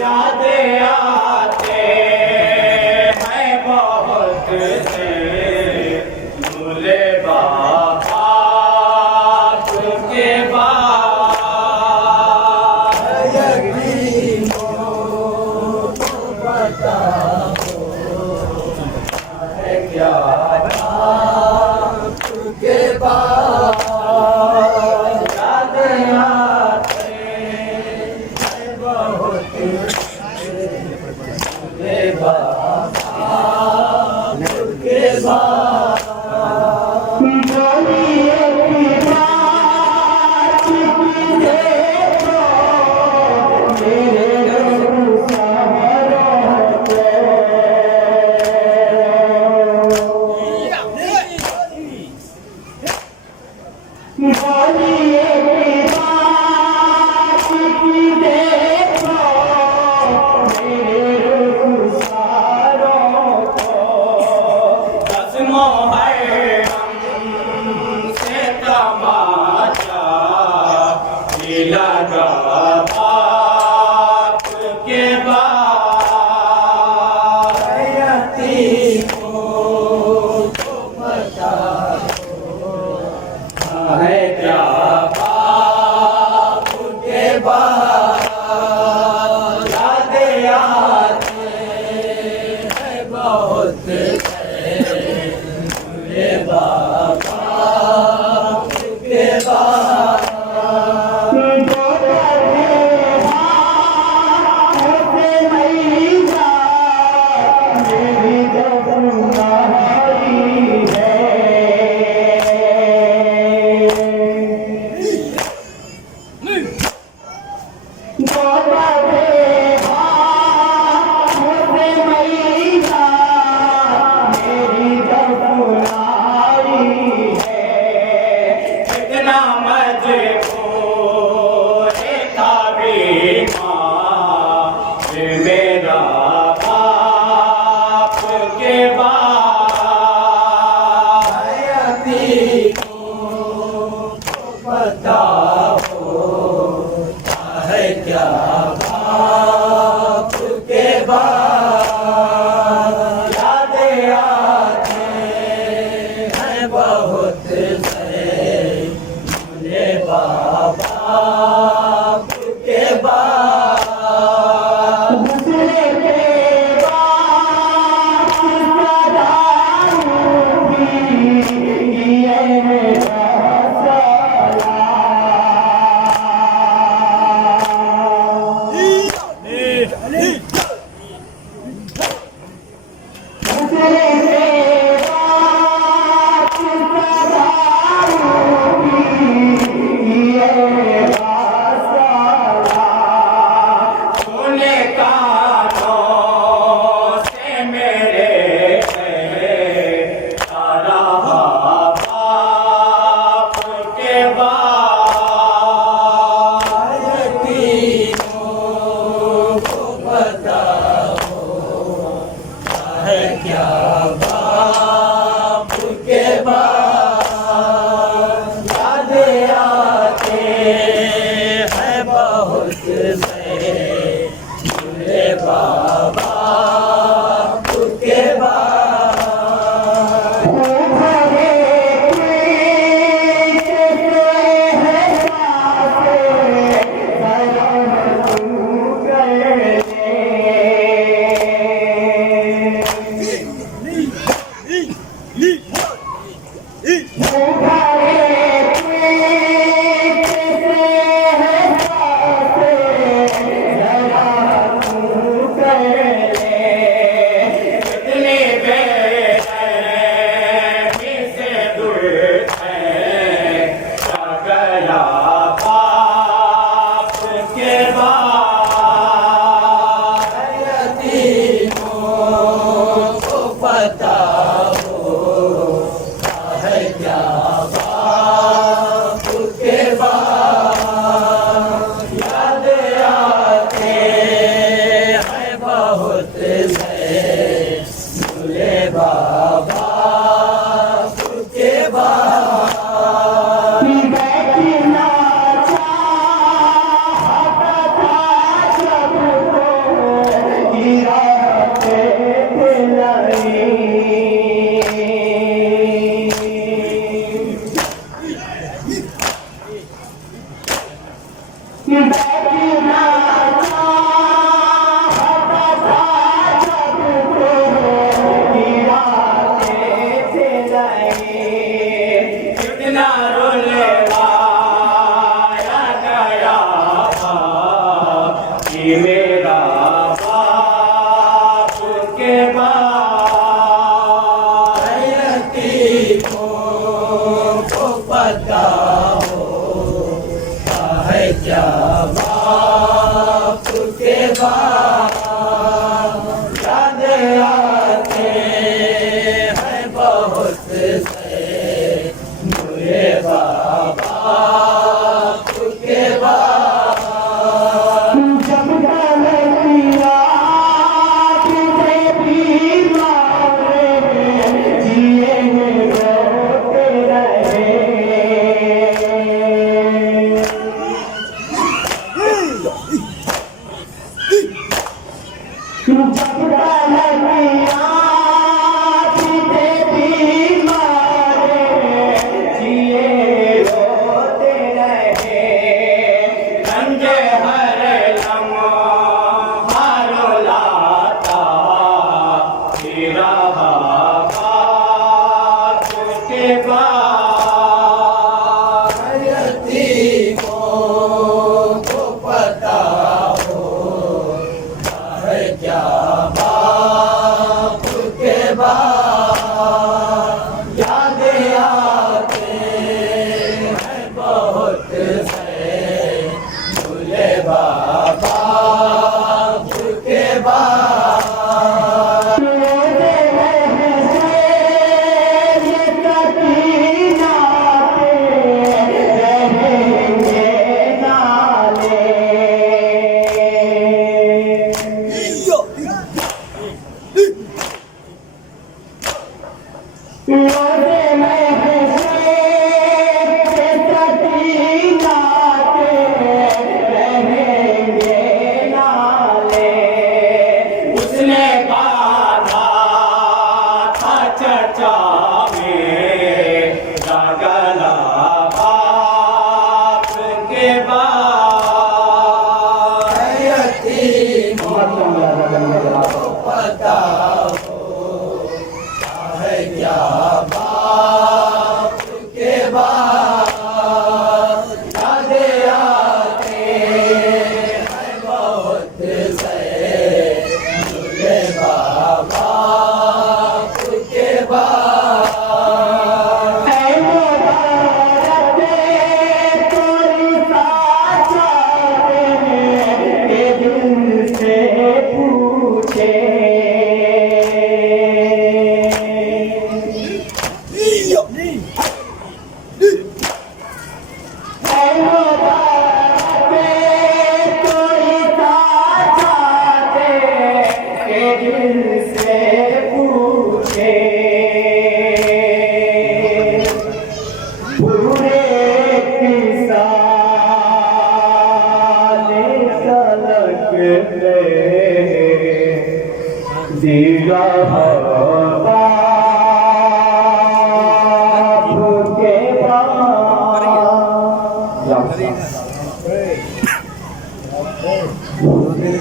यादें आते हैं बहुत से भूले बाबा के बाद है क्या के बाद यादें आते हैं बहुत के बाद के बाद क्या बापू के बाद याद आते हैं बहुत से भूले बाबा के बाद कितना रोलवाया गया कि मेरा बाप के बाद यतीमों को पता होता है क्या बाप के बाद याद आते हैं बहुत से बुरे बाबा के बाद जब गलतियाँ तुझे भी मारे जिएंगे रोते रहे जब गलतियाँ तुझे भी मारे जिए रोते रहे गंजे हर लम्हा रुलाता तेरा बाबा के बाद यतीमों को पता होता है क्या बाप के बाद याद आते हैं बहुत से भूले बाबा के बाद रोते रहे ये कटीना रहेंगे नाले रोते रहे ये कटीना रहेंगे नाले उसने बाधा था चर्चा में गला बाप के बाद यतीमों को पता होता है क्या बाप के बाद याद आते हैं बहुत से भूले बाबा के बाद दिया बाप के बाद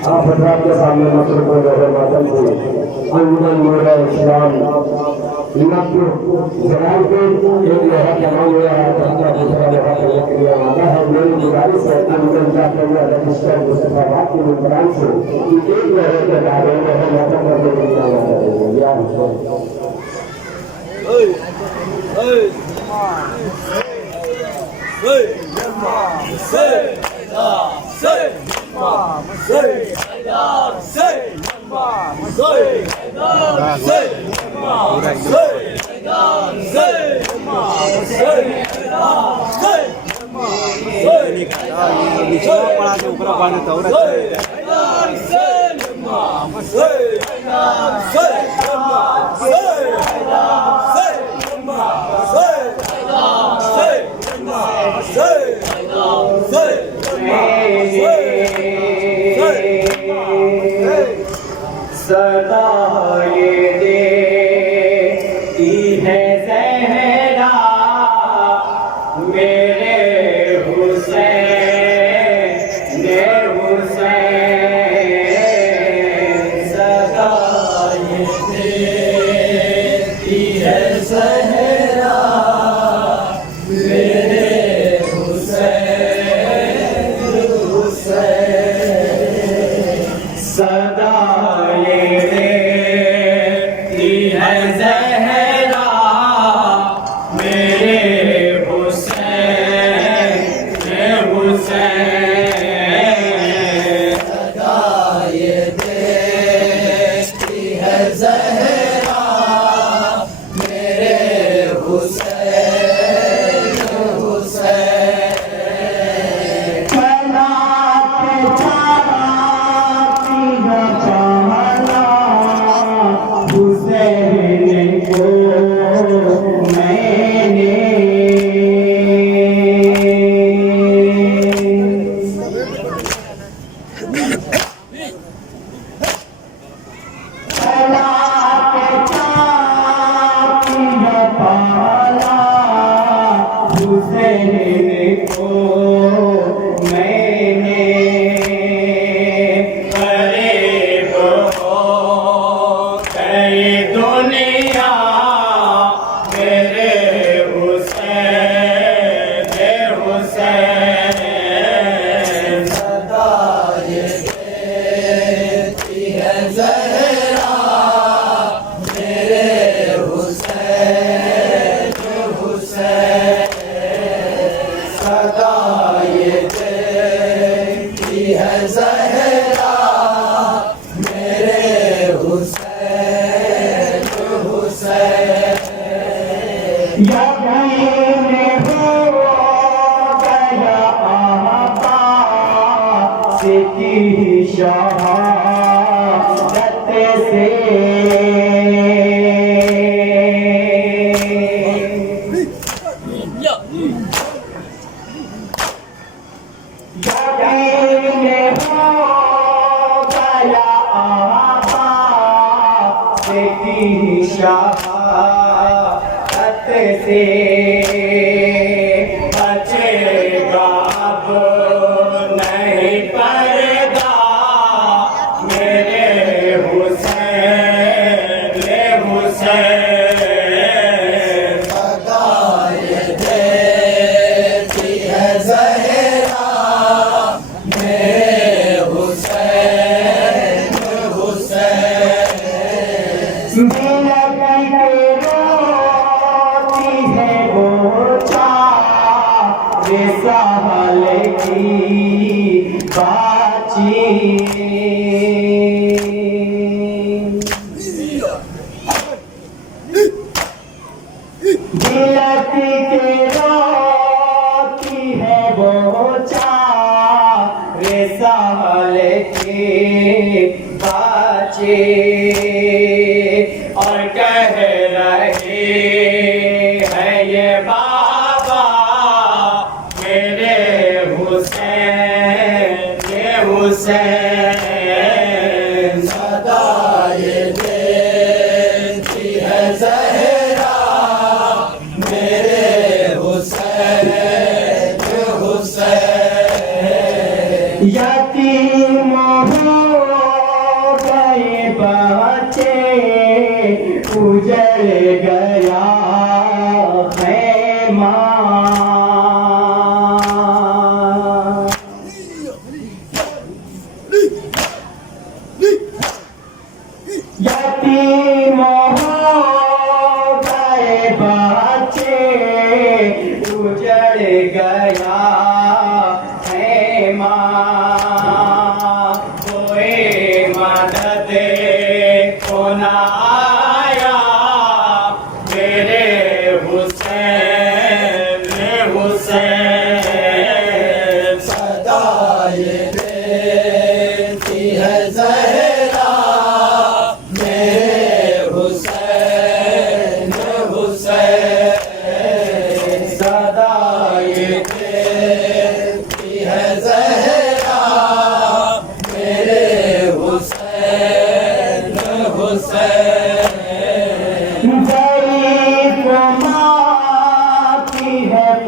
आप हजरात के सामने मसरूफ हो रहे मातम को अंजुमन मोहरा इस्लाम नब्बे जलाल के एक लोहा जमा हुआ है दूसरा लोहा का क्रिया वाला है मेरी गुजारिश है अंजुमन जाते हुए रजिस्टर मुस्तफाबाद के मुकरान से कि एक लोहे के दायरे में है मातम करके दिया जाता है या Say सदा ये देती है ज़हरा मेरे हुसैन सदा ये देती है सहरा मेरे सदा ये देती है ज़हरा मेरे हुसैन सदा ये देती है सहरा मेरे हुसैन हुसैन को मैंने हुसैन को मैंने करीब हो गई दुनिया मेरे हुसैन सदा ये देती है सहरा मेरे हुसैन सदा ये देती है सहरा मेरे हुसैन यकीन हो गया आबाद की शहादत से यकीन हो गया आबाद की शहादत से बचेगा अब नहीं पर्दा मेरे हुसैन सदा ये देती है सहरा मेरे हुसैन रोती है वो साल की बाची दिलती के रोती है वो साल की बाची और कह रहे हैं ये बाबा मेरे हुसैन सदा ये देती है सहरा मेरे हुसैन यतीम हो गए बच्चे उजड़ गया खैमा यतीम हो गए बच्चे उजड़ गया खैमा कोई मदद को न आया मेरे हुसैन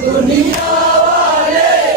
दुनिया वाले।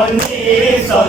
1900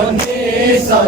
1900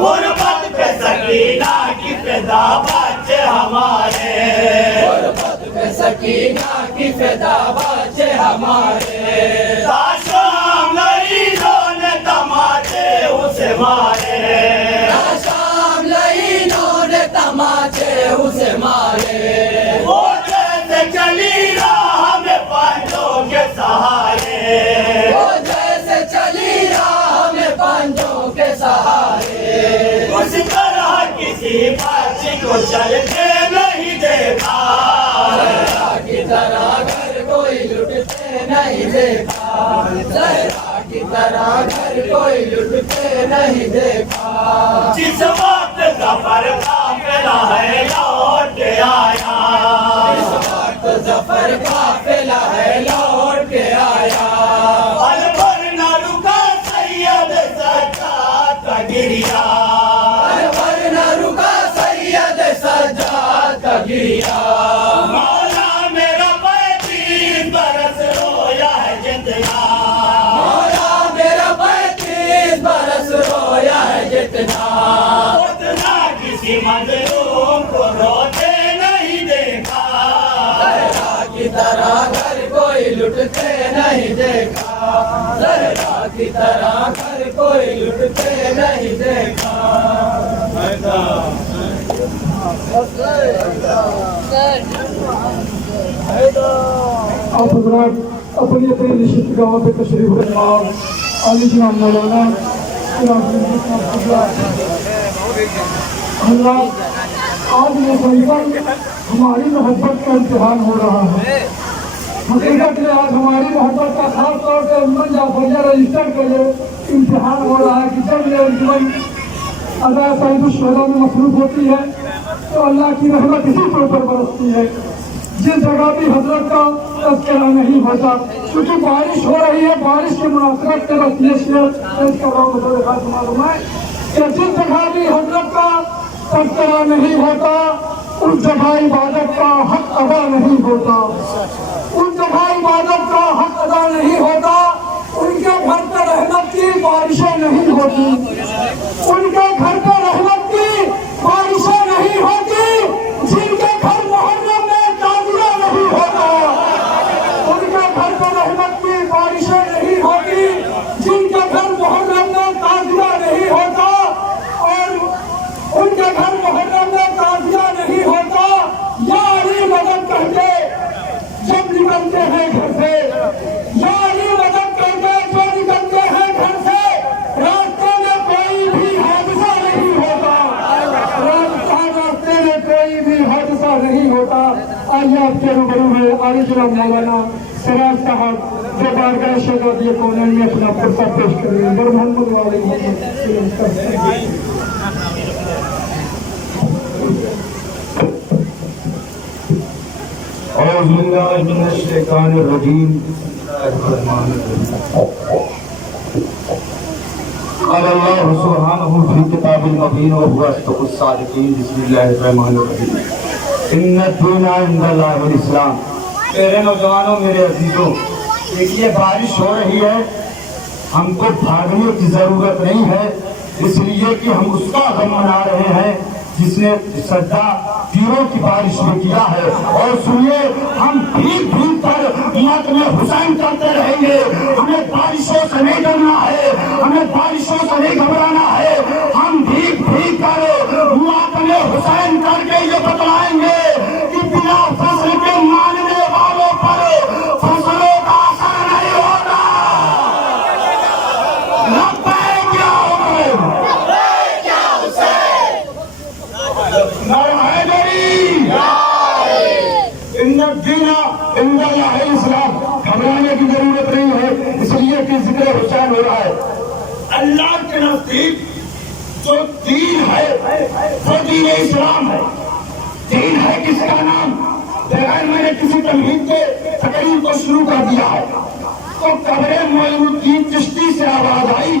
गुरबत पे सकीना की फिदा बच्चे हमारे, गुरबत पे सकीना की फिदा बच्चे हमारे। शाम लईनों ने तमाचे उसे मारे, शाम लईनों ने तमाचे उसे मारे। वो जैसे चली राह में पंजों के सहारे, वो जैसे चली राह में पंजों के सहारे। उस तरह किसी बच्ची को चलते नहीं देखा, सहरा की तरह घर कोई लुटते नहीं देखा, सहरा की तरह घर कोई लुटते नहीं देखा। जिस वक्त जफर काफिला है लौट आया, जिस वक्त जफर काफिला है लौट आया। पल भर न रुका सैयद सज्जाद का गिरिया, पल भर न रुका सैयद सज्जाद का गिरिया। मौला मेरा 35 बरस रोया है जितना, मौला मेरा 35 बरस रोया है जितना, उतना किसी मजलूम को रोते नहीं देखा, सहरा की तरह घर कोई लुटते नहीं देखा, सहरा की तरह घर कोई लुटते नहीं देखा। आप हजरात अपनी अपनी निश्चित गाँव पे तशरीफ रखा। आली जनाब मौलाना हजरात, आज मुसलसल हमारी मोहब्बत का इम्तिहान हो रहा है। हकीकत में आज हमारी मोहब्बत का खास तौर से उम्मन जाफरिया रजिस्टर के लिए इम्तिहान हो रहा है कि जब ये अंजुमन अदा सईदुश्शहदा में मसरूफ होती है तो अल्लाह की रहमत इसी के ऊपर बरसती है। जिस जगह भी हजरत का तज़किरा नहीं होता, क्योंकि बारिश हो रही है, बारिश की मुनासिबत से बस ये शेर पेश कर रहा हूँ मालूम है कि जिस जगह भी हजरत का तज़किरा नहीं होता उस जगह इबादत का हक अदा नहीं होता, उस जगह इबादत का हक अदा नहीं होता। उनके घर पर रहमत की बारिशें नहीं होती, उनके घर पर रहमत की बारिशें नहीं होती। जिनके घर मुहर्रम में ताज़िया नहीं होता, उनके घर पर रहमत की बारिशें नहीं होती। जिनके घर मुहर्रम में ताज़िया नहीं होता और उनके घर मुहर्रम में ताज़िया नहीं होता, यारी मदद कहते जब निकलते हैं घर से, यारी मदद कहते जो निकलते हैं घर से, रास्ते में कोई भी हादसा नहीं होता, रास्ते में कोई भी हादसा नहीं होता। आइए आपके रूबरू में आली जनाब मौलाना सिराज साहब जो बारगाह शहजादी कौनैन में अपना पुरसा पेश करेंगे। बर मोहम्मद वाले औज़ु बिल्लाहि मिनश शैतानिर रजीम। क़ाल अल्लाहु सुब्हानहु फ़ी किताबिल मुबीन व हुवा अस्दक़ुस सादिक़ीन। बिस्मिल्लाहिर रहमानिर रहीम। इन्नद दीना इंदल्लाहिल इस्लाम। मेरे नौजवानों, मेरे अजीजों, देखिए बारिश हो रही है, हमको भागने की जरूरत नहीं है, इसलिए कि हम उसका गम मना रहे हैं जिसने सज्जा तीरों की बारिश में किया है। और सुनिए, हम भीग भीग कर मतम हुसैन करते रहेंगे। हमें बारिशों से नहीं डरना है, हमें बारिशों से नहीं घबराना है। हम भीग भीग कर मतम हुसैन करके ये बतलाएंगे कि बिना फसल के मानने वालों पर फसलों का असर नहीं होता। लब्बैक या हुसैन, इस्लाम। घबराने की जरूरत नहीं है, इसलिए कि जिक्र हुसैन हो रहा है। अल्लाह के नजदीक जो दीन है वो दीन इस्लाम है। दीन है किसका नाम? बगैर मैंने किसी तमहीद के तकरीर को शुरू कर दिया है तो कब्रे मोइनुद्दीन चिश्ती से आवाज आई,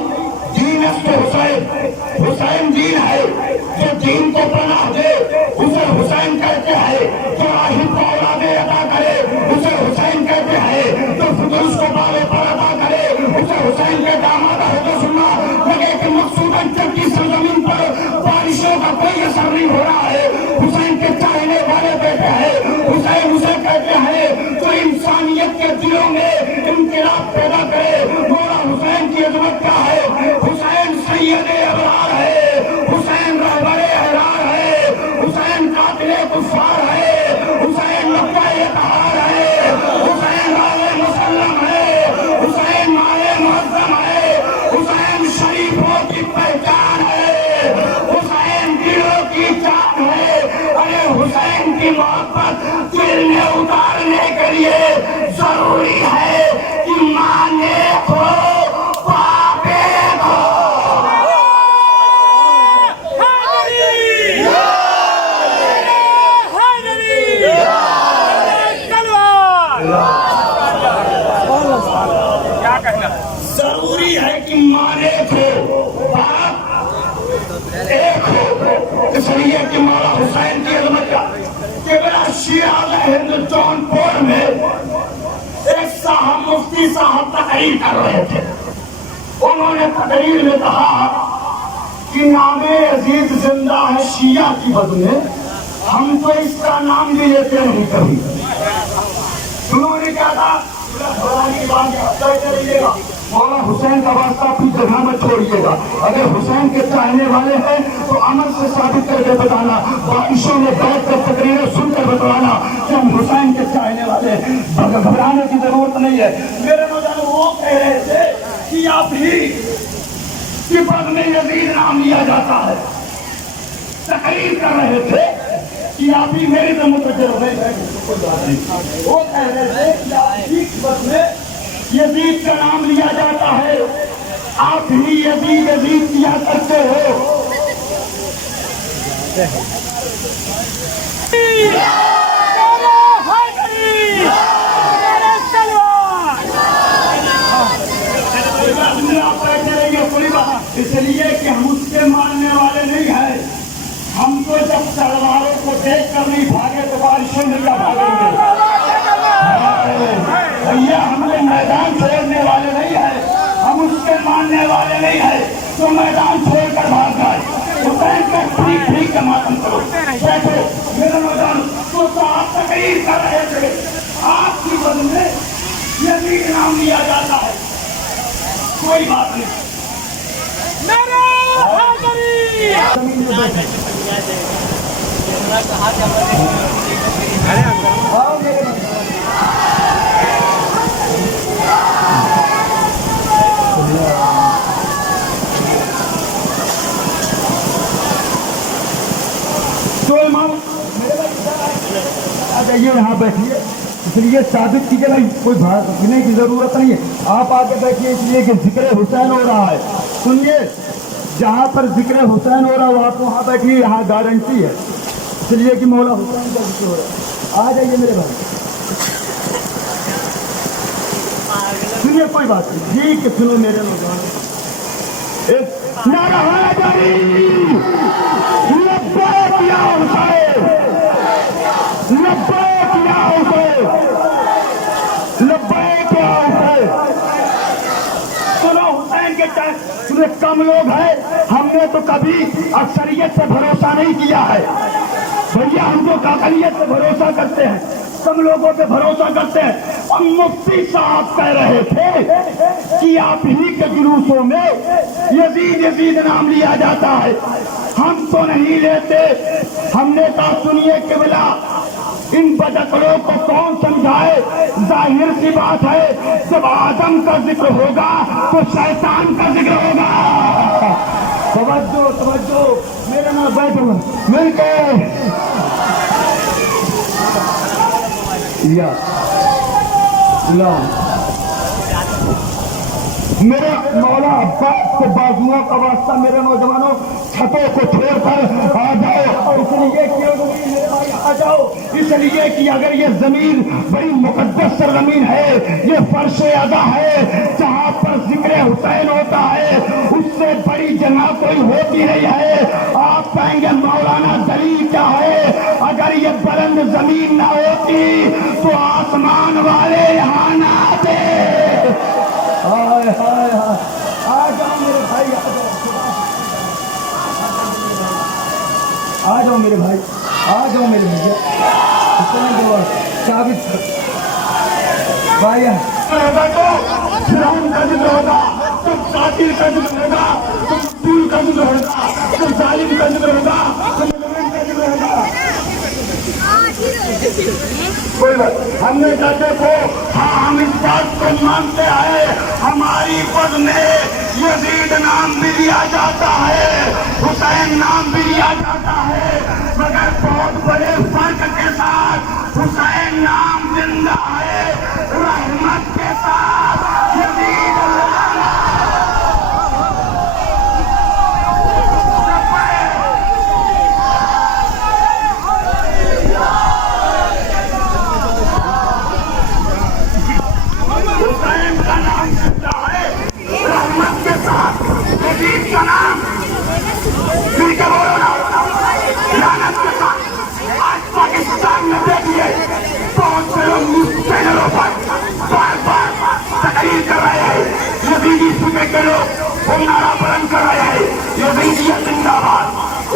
दीन हुसैन, हुसैन दीन है। जो दीन को पनाह दे उसे हुसैन कहते हैं, जो राहिब को औलादे अदा करे उसे हुसैन कहते हैं, जो फुदूस को बाले पर अदा करे उसे हुसैन के दामाद हो। तो सुनना लगे कि मकसूद मुकद्दर की सरजमीन पर बारिशों का कोई असर नहीं हो रहा है। हुसैन के चाहने वाले बैठे हैं, हुसैन उसे कहते हैं जो इंसानियत के दिलों में इनकलाब पैदा करे। मौला हुसैन की अजमत क्या है? हुसैन सैयद अबरार है, हुसैन रहबरे अहरार है, हुसैन कातिले कुफ्फार है, हुसैन लब्बाए तहार है, हुसैन राज़े मुसल्लम है, हुसैन माए मुअज़्ज़म है, हुसैन शरीफों की पहचान है, हुसैन दिलों की जान है। अरे हुसैन की मोहब्बत दिल में उतारने के लिए जरूरी है कि माने को पापे को। जरूरी है कि माने को बाप एक हो। इसलिए कि मौला हुसैन की अजमत का किबला शिराज हिंद जौनपुर में एक साहब मुफ्ती साहब तकरीर कर रहे थे। उन्होंने तकरीर में कहा कि नामे अजीज जिंदा है शिया की बद में, हम तो इसका नाम भी लेते नहीं कभी। उन्होंने क्या कहा? मौला हुसैन का वास्ता अपनी जगह में छोड़िएगा। अगर हुसैन के चाहने वाले हैं तो अमल से साबित करके बताना, बारिशों में बैठ कर तकरीरें सुनकर बताना कि हम हुसैन के चाहने वाले हैं। घबराने की जरूरत नहीं है। मेरे नौजवान वो कह रहे थे कि आप ही कि बाद में यजीद नाम लिया जाता है। तकरीर कर रहे थे कि आप ही मेरी तो मुतवज्जह हो गए। वो कह रहे थे कि आप ही की बस में यजीद का नाम लिया जाता है, आप ही यजीद यजीद किया करते हो। इसलिए कि हम उसके मानने वाले नहीं हैं। हम तो जब तलवारों को देख कर नहीं भागे तो बारिशों में क्या भागेंगे? भैया हमने मैदान छोड़ने वाले नहीं है, हम उसके मानने वाले नहीं है तो मैदान छोड़कर भाग जाए। हुसैन का ठीक का मातम करो, बैठो। मेरे नौजवान तो आप तकरीर कर रहे थे, आपकी बद में यजीद नाम लिया जाता है, कोई बात नहीं। तो इमाम आ जाइए, यहाँ बैठिए। इसलिए साबित कीजिए भाई, कोई भागने की जरूरत नहीं है। आप आके बैठिए इसलिए कि जिक्र हुसैन हो रहा है। सुनिए, जहाँ पर जिक्र हुसैन हो रहा है आप वहाँ बैठिए, यहाँ गारंटी है। इसलिए कि मौला हुसैन का जिक्र हो रहा है। आ जाइए मेरे भाई, सुनिए, कोई बात नहीं। ठीक है, सुनो मेरे नौजवान, एक नारा है जारी, लब्बैक या हुसैन, लब्बैक या हुसैन, लब्बैक या हुसैन। सुनो, हुसैन के सुने कम लोग हैं, हमने तो कभी अक्सरियत से भरोसा नहीं किया है भैया, हम तो अकलियत से भरोसा करते हैं, कम लोगों पे भरोसा करते हैं। और मुफ्ती साहब कह रहे थे कि आप ही के जुलूसों में यजीद यजीद नाम लिया जाता है, हम तो नहीं लेते। हमने कहा सुनिए किबला, इन बदअक्लों को कौन समझाए? जाहिर सी बात है, जब आदम का जिक्र होगा तो शैतान का जिक्र होगा। तवज्जो तवज्जो, मेरे नाम बैठो मिलके या मेरे मौला अब्बास के बाजुओं का वास्ता, मेरे नौजवानों छतों को छोड़कर आ जाओ। इसलिए कि आ जाओ, इसलिए कि अगर ये जमीन बड़ी मुकद्दस सरजमीन है, ये फर्श अदा है, जहाँ पर जिक्र हुसैन होता है, उससे बड़ी जगह कोई होती नहीं है। आप कहेंगे मौलाना दलील क्या है? अगर ये बुलंद जमीन ना होती तो आसमान वाले यहाँ ना आते। हाय हाय हाय, आ जाओ मेरे भाई, आ जाओ। आ जाओ मेरे भाई, आ जाओ मेरे भैया। हुसैन के बाद साबित भाई होगा तो फिरौन का जिक्र होगा, तो कातिल का जिक्र होगा, तो मकतूल का जिक्र होगा, तो जालिम का जिक्र होगा, तो मुजरिम का जिक्र होगा। कोई बात, हमने कहते थे हाँ हम इस बात को मानते आए, हमारी पद में यजीद नाम भी लिया जाता है, हुसैन नाम भी लिया जाता है, मगर बहुत बड़े फर्क के साथ हुसैन नाम जिंदा है, रहमत के साथ यजीद हुसैन का नाम जिंदा है, रहमत के साथ यजीद का नाम फिर के बोलो ना, लानत के साथ। आज पाकिस्तान में देखिए बहुत से लोग चैनलों पर बार बार तकरीर कर रहे हैं, यजीदी सूबे के लोग वो नारा बुलंद कर रहे हैं, यजीदियत जिंदाबाद,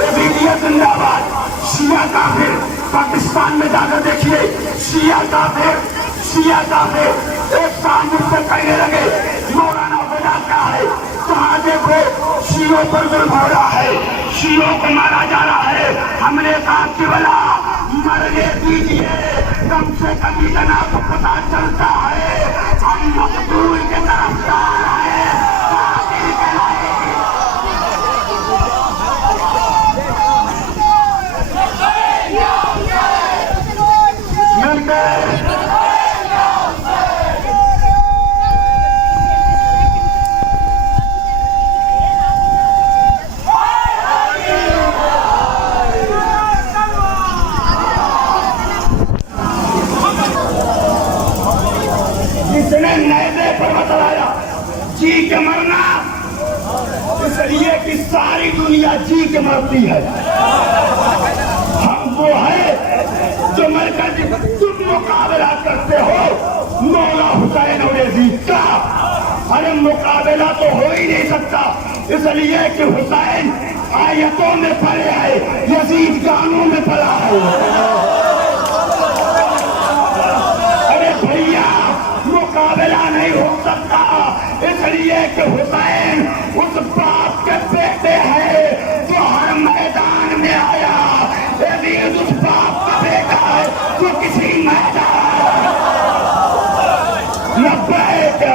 यजीदियत जिंदाबाद। शिया काफिर पाकिस्तान में जाकर देखिए, शिया काफिर एक साल मुझसे कहने लगे मौलाना वजह क्या है, कहाँ देखो शियों पर जुल्म हो रहा है, शियों को मारा जा रहा है। हमने कहा कि भला मरने दीजिए, कम से कम इतना तो पता चलता है हम मकबूल के तरफदार हैं, कातिल के नहीं। मिलकर जिसने नैज़े पर बतलाया जी के मरना, इसलिए कि सारी दुनिया जी के मरती है, हम वो है जो मरकर तुम मुकाबला करते हो मौला हुसैन और यजीद का। अरे मुकाबला तो हो ही नहीं सकता, इसलिए कि हुसैन आयतों में पले है, यजीद गानों में पला है। अरे भैया मुकाबला नहीं हो सकता, इसलिए कि हुसैन उस बाप के बेटे हैं जो हर मैदान में आया, यजीद उस बाप का बेटा है जो किसी मैदान लब्बैक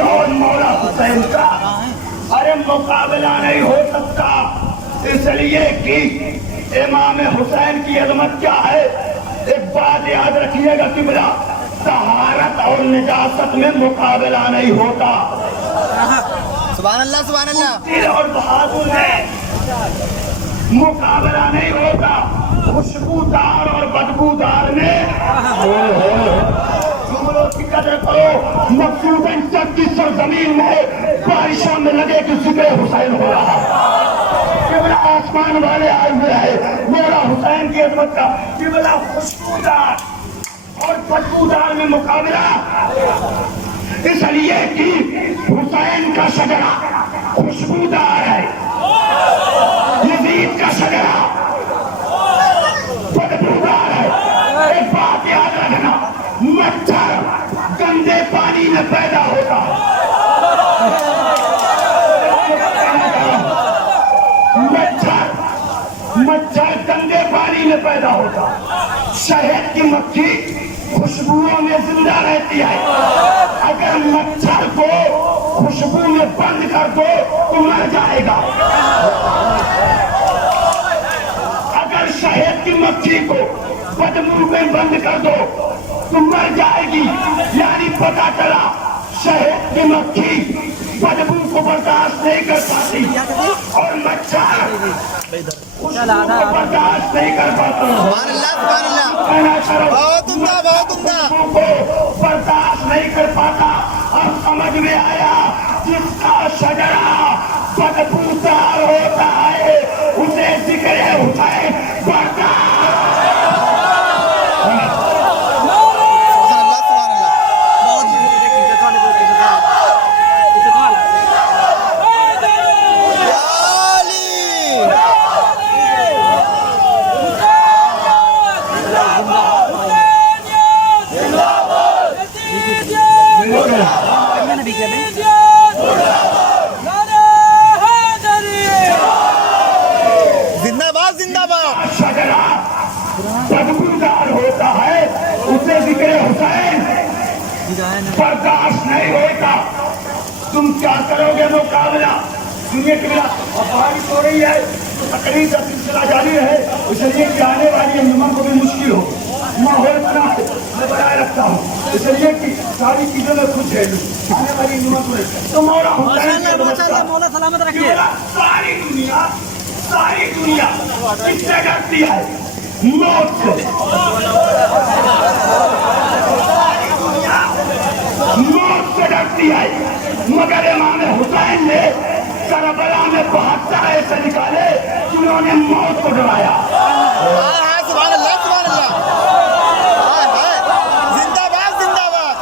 और मौला हुसैन का। अरे मुकाबला नहीं हो सकता, इसलिए कि इमाम हुसैन की अजमत क्या है। एक बात याद रखिएगा किबला, तहारत और निजासत में मुकाबला नहीं होता। सुभान अल्लाह सुभान अल्लाह। दिल और बहादुर में मुकाबला नहीं होता, खुशबूदार और बदबूदार में की कदर करो। मकसूदन जग की सरजमीन में बारिशों में लगे कि जिक्र हुसैन हो रहा, केवल आसमान वाले आए हुए हैं मौला हुसैन की अजमत का। केवल खुशबूदार और बदबूदार में मुकाबला, इसलिए कि हुसैन का शजरा खुशबूदार है, यजीद का शजरा बदबूदार है। एक बात याद रखना, मच्छर गंदे पानी में पैदा होता है, मच्छर गंदे पानी में पैदा होता। शहद की मक्खी खुशबुओं में जिंदा रहती है, अगर मच्छर को खुशबू में बंद कर दो तो मर जाएगा। अगर शहद की मक्खी को बदबू में बंद कर दो तो मर जाएगी। यानी पता चला शहद की मक्खी बदबू को बर्दाश्त नहीं कर पाती और मच्छर बर्दाश्त नहीं कर पाता हूँ। सुभान अल्लाह कहना करो, बहुत उम्दा बहुत उम्दा को बर्दाश्त नहीं कर पाता। अब समझ में आया, जिसका शजरा बदबूदार होता है उसे जिक्र हुसैन बर्दाश्त। जिंदाबाद जिंदाबाद शजरा बदबूदार होता है उसे जिक्र हुसैन बर्दाश्त नहीं होता। तुम क्या करोगे मुकाबला? सुनिए कि मेरा बारिश हो रही है, तकरीर का सिलसिला जारी है, इसलिए कि आने वाली अंजुमन को भी मुश्किल हो, माहौल बना मैं बनाए रखता हूँ, इसलिए कि सारी चीजों में खुश है आने वाली अंजुमन को। तो मौला हुसैन मौला सलामत रखिए। सारी दुनिया किससे डरती है? मौत से। मौत से डरती है, मगर इमाम हुसैन ने करबला में 72 ऐसे निकाले जिन्होंने मौत को डराया। सुभान अल्लाह जिंदाबाद जिंदाबाद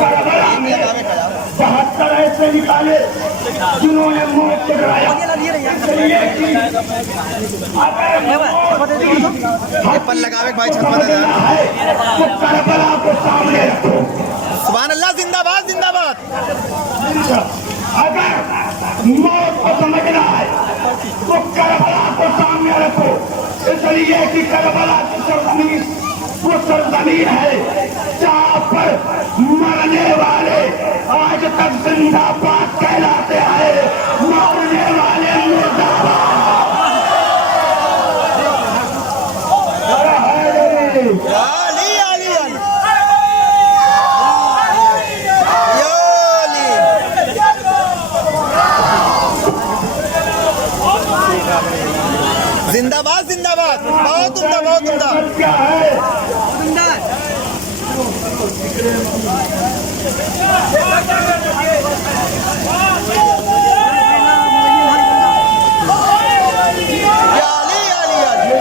करबला में 72 ऐसे निकाले जिन्होंने मौत को डराया। इसलिए कि पर लगावे भाई छत पर है तो करबला को सामने रखो। सुभान अल्लाह जिंदाबाद जिंदाबाद अगर मौत को समझना है तो करबला को सामने रखो। इसलिए कि करबला की सरजमीन वो सरजमीन है जहाँ पर मरने वाले आज तक जिंदाबाद कहलाते हैं, मरने वाले मुर्दाबाद। अली अली अली जिंदाबाद जिंदाबाद बहुत उम्दा बहुत उम्दा क्या है? अली अली अली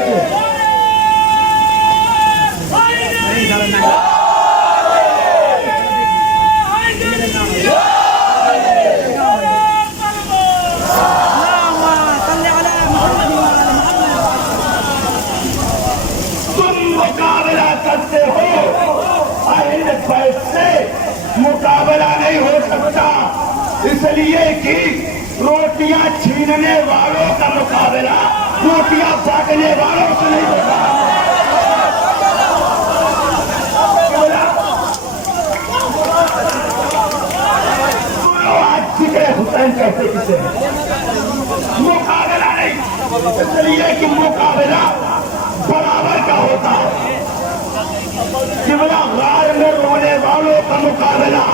तुम मुकाबला करते हो, अहिल फैज से मुकाबला नहीं हो सकता। इसलिए कि रोटियां छीनने वालों का मुकाबला रोटियां बांटने वालों से नहीं होगा। आज जिक्र हुसैन कहते किसे हैं? मुकाबला नहीं, इसलिए कि मुकाबला बराबर का होता है। किबला गार में रोने वालों का मुकाबला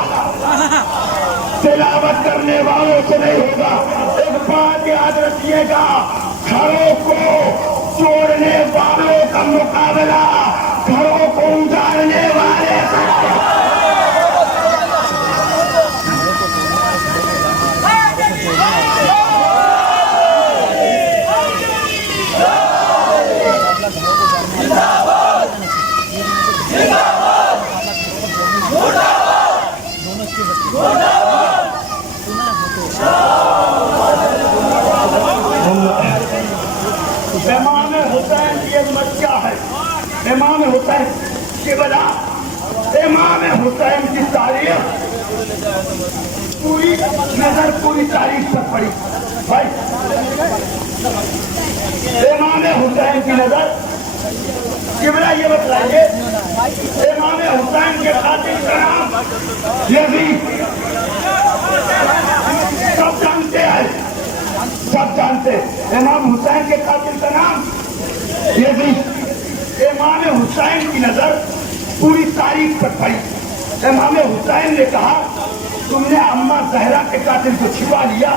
तिलावत करने वालों से नहीं होगा। एक बात याद रखिएगा, घरों को तोड़ने वालों का मुकाबला घरों को उजाड़ने वाले से। इमाम हुसैन की अजमत क्या है? इमाम हुसैन की बला, इमाम हुसैन की तारीख पूरी नजर पूरी तारीख पर पड़ी भाई। इमाम हुसैन की नजर किबला ये बतलाइए, इमाम हुसैन के खातिर का नाम यजीद सब जानते हैं, सब जानते जानते? इमाम हुसैन के कातिल का नाम यजीद। इमाम हुसैन की नजर पूरी तारीख पर पड़ी। इमाम हुसैन ने कहा, तुमने अम्मा जहरा के कातिल को छिपा लिया,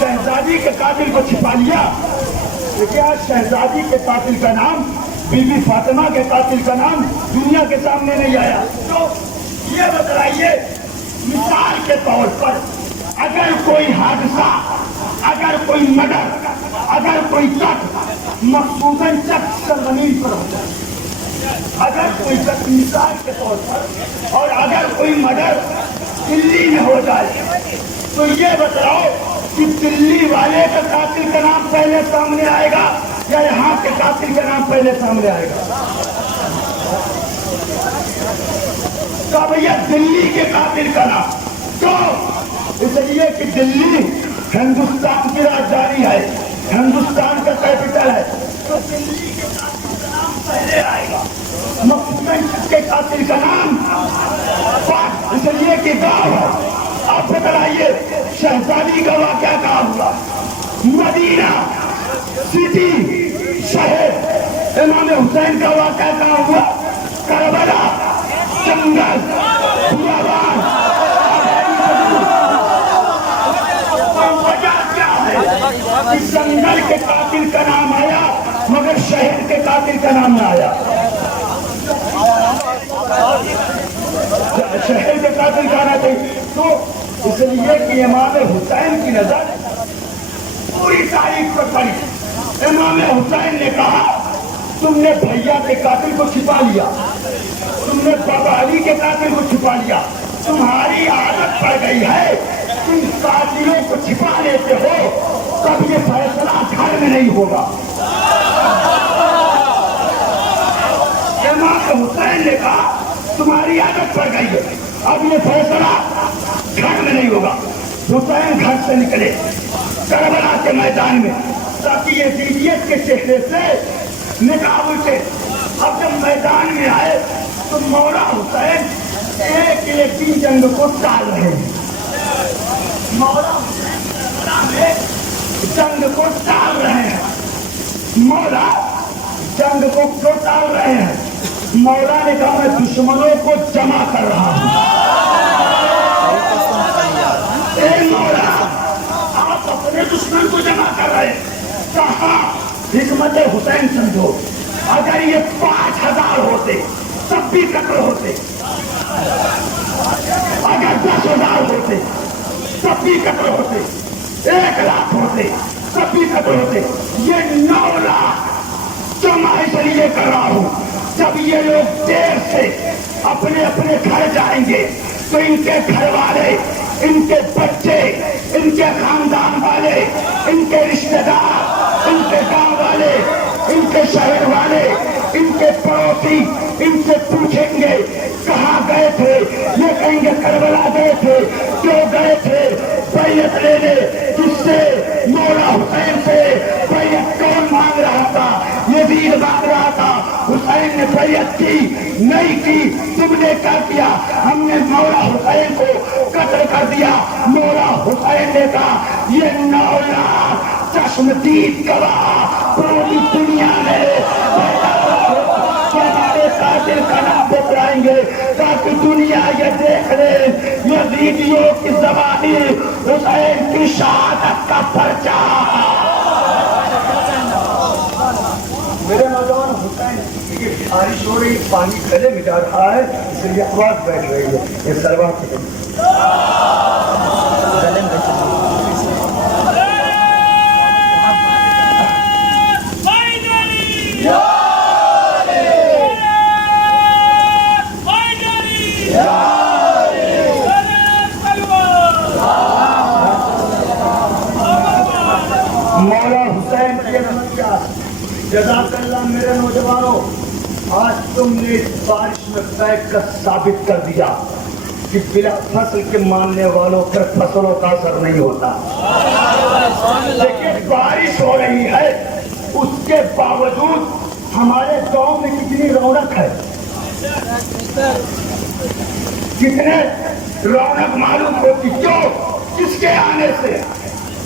शहजादी के कातिल को छिपा लिया, तो क्या शहजादी के कातिल का नाम, बीबी फातिमा के कातिल का नाम दुनिया के सामने नहीं आया? तो ये बताइए, मिसाल के तौर पर अगर कोई हादसा, अगर कोई मर्डर, अगर कोई कत्ल मखसूसन शख्स जमीन पर हो जाए, अगर कोई कत्ल मिसाल के तौर पर, और अगर कोई मर्डर दिल्ली में हो जाए, तो ये बताओ कि दिल्ली वाले का कातिल का नाम पहले सामने आएगा या यहाँ के कातिल का नाम पहले सामने आएगा? तो भैया दिल्ली के कातिल का नाम, तो इसलिए कि दिल्ली हिंदुस्तान की राजधानी है, हिंदुस्तान का कैपिटल है, तो दिल्ली के कातिल का नाम पहले आएगा, मखसूसन के कातिल का नाम बाद, इसलिए कि गाँव है। आप बताइए, शहजादी का वाक़या कहाँ हुआ? मदीना सिटी शहर। इमाम हुसैन का वाक़या कहाँ हुआ? करबला, जंगल, बियाबान। वजह क्या है कि जंगल के कातिल का नाम आया मगर शहर के कातिल का नाम न आया? शहर के कातिल का आना चाहिए। तो इसलिए कि इमाम हुसैन की नजर पूरी तारीख पर पड़ी। इमाम हुसैन ने कहा, तुमने भैया के कातिल को छिपा लिया, तुमने बाबा अली के कातिल को छिपा लिया, तुम्हारी आदत पड़ गई है, तुम कातिलों को छिपा लेते हो, तब ये फैसला घर में नहीं होगा। इमाम हुसैन ने कहा, तुम्हारी आदत पड़ गई है, अब ये फैसला घर में नहीं होगा। हुसैन घर से निकले करबला के मैदान में, ताकि ये यजीदियत के चेहरे से निकाह उठे। अब जब मैदान में आए तो मौला हुसैन एक एक दिन जंग को टाल रहे हैं, मौला हुसैन जंग को टाल रहे हैं, मौला जंग को क्यों टाल रहे हैं? मौला ने कहा, मैं दुश्मनों को जमा कर रहा हूं। मौला, आप अपने दुश्मन को जमा कर रहे हैं। कहा हिकमत हुसैन समझो, अगर ये 5000 होते तब भी कत्ल होते, अगर 10,000 होते तब भी कत्ल होते, 1,00,000 होते तब भी कत्ल होते। ये 9 लाख जो मैं इसलिए कर रहा हूं, जब ये लोग देर से अपने अपने घर जाएंगे तो इनके घर वाले, इनके बच्चे, इनके खानदान वाले, इनके रिश्तेदार, इनके गांव वाले, इनके शहर वाले, इनके पड़ोसी इनसे पूछेंगे कहाँ गए थे? ये कहेंगे करबला गए थे। क्यों गए थे? बैयत लेने। किससे? मौला हुसैन से। बैयत कौन मांग रहा था? यजीद मांग रहा था। हुसैन ने बैयत की नहीं की, तुमने क्या किया? हमने मौला हुसैन को कत्ल कर दिया। मौला हुसैन ने कहा, ये 9 लाख चश्मदीद गवाह पूरी दुनिया में कातिल का नाम बतलाएंगे, ताकि दुनिया ये देख ले यजीदियों की ज़बानी हुसैन की शहादत का पर्चा। मेरे नौजवान, हुसैन की बारिश हो रही, पानी गले में जा रहा है, इसलिए आवाज बैठ रही है। ये सरवार मौला हुसैन की नसीहत। जज़ाकल्लाह मेरे नौजवानों, आज तुमने इस बारिश में बैठ कर साबित कर दिया कि बिना फसल के मानने वालों पर फसलों का असर नहीं होता। लेकिन बारिश हो रही है, उसके बावजूद हमारे गांव में कितनी रौनक है, कितने रौनक मालूम होती। क्यों? किसके आने से?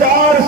4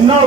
9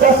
10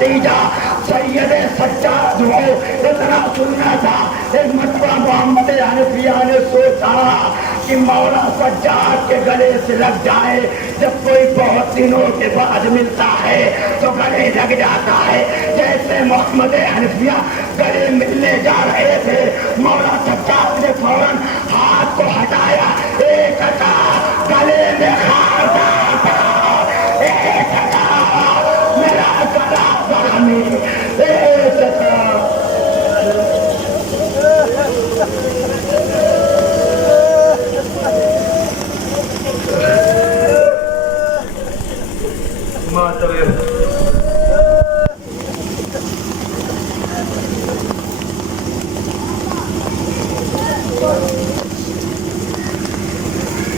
नतीजा सैयद सज्जाद हो। इतना सुनना था, एक मरतबा मोहम्मद हनफिया ने सोचा कि मौला सज्जाद के गले से लग जाए। जब कोई बहुत दिनों के बाद मिलता है तो गले लग जाता है। जैसे मोहम्मद हनफिया गले मिलने जा रहे थे, मौला सज्जाद ने फौरन हाथ को हटाया, एक हटा गले में खार डाला, एक हटा मेरा गला जख्मी, एक हटा